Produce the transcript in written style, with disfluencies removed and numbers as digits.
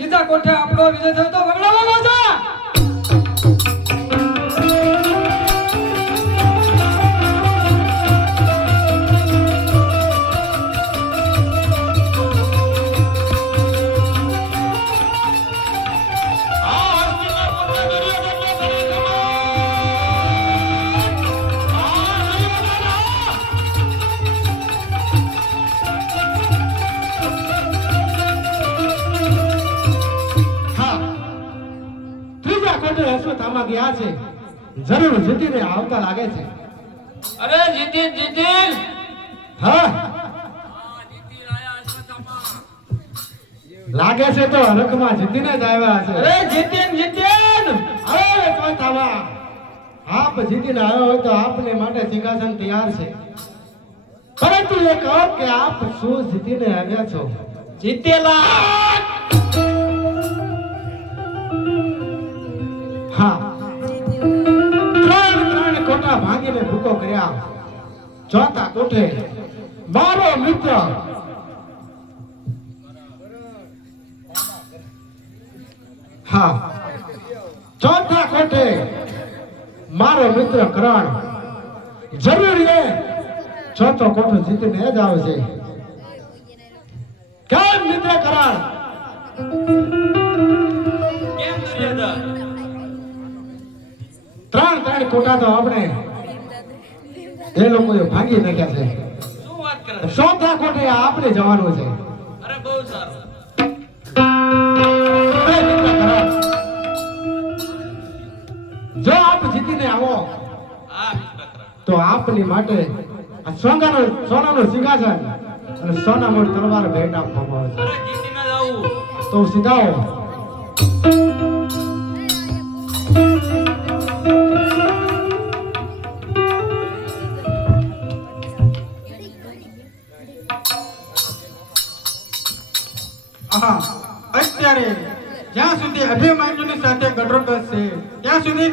બીજા કોઠે આપણો વિજય થયો તો વગડાવાનો છે. ગયા છે જરૂર જીતીને આવતા લાગે છે. અરે જીતીન જીતીન હા લાગે છે તો હરખમાં જીતીને જ આવ્યા છે. અરે જીતીન જીતીન અરે ચોથાવા આપ જીતીને આવ્યો હોય તો આપને માટે સિંહાસન તૈયાર છે, પરંતુ એ કહો કે આપ શું જીતીને આવ્યા છો? જીતેલા. હા ત્રણ કોઠા ભાંગીને ભૂકો કર્યા. ચોથા કોઠે મારો મિત્ર હા ચોથા કોઠે મારો મિત્ર કરણ જરૂર એ ચોથો કોઠો જીતીને જ આવે છે. કેમ મિત્ર કરણ? કેમ દુર્યોધન? ત્રણ કોઠા તો આપણે એ લોકોએ ભાંગી નાખ્યા છે. શું વાત કરે? ચોથા કોઠે આપણે જવાનું છે. અરે બહુ સારું. જો આપ જીતીને આવો હા મિત્ર. તો આપની માટે આ સોનાનું સિંહાસન અને સોનામણ તલવાર ભેટ આપવામાં આવે અરે જીતીને જ આવું. છે. તો સીધાઓ અત્યારે જ્યાં સુધી અભિમાન્યુની સાથે ગઢરો છે ત્યાં સુધી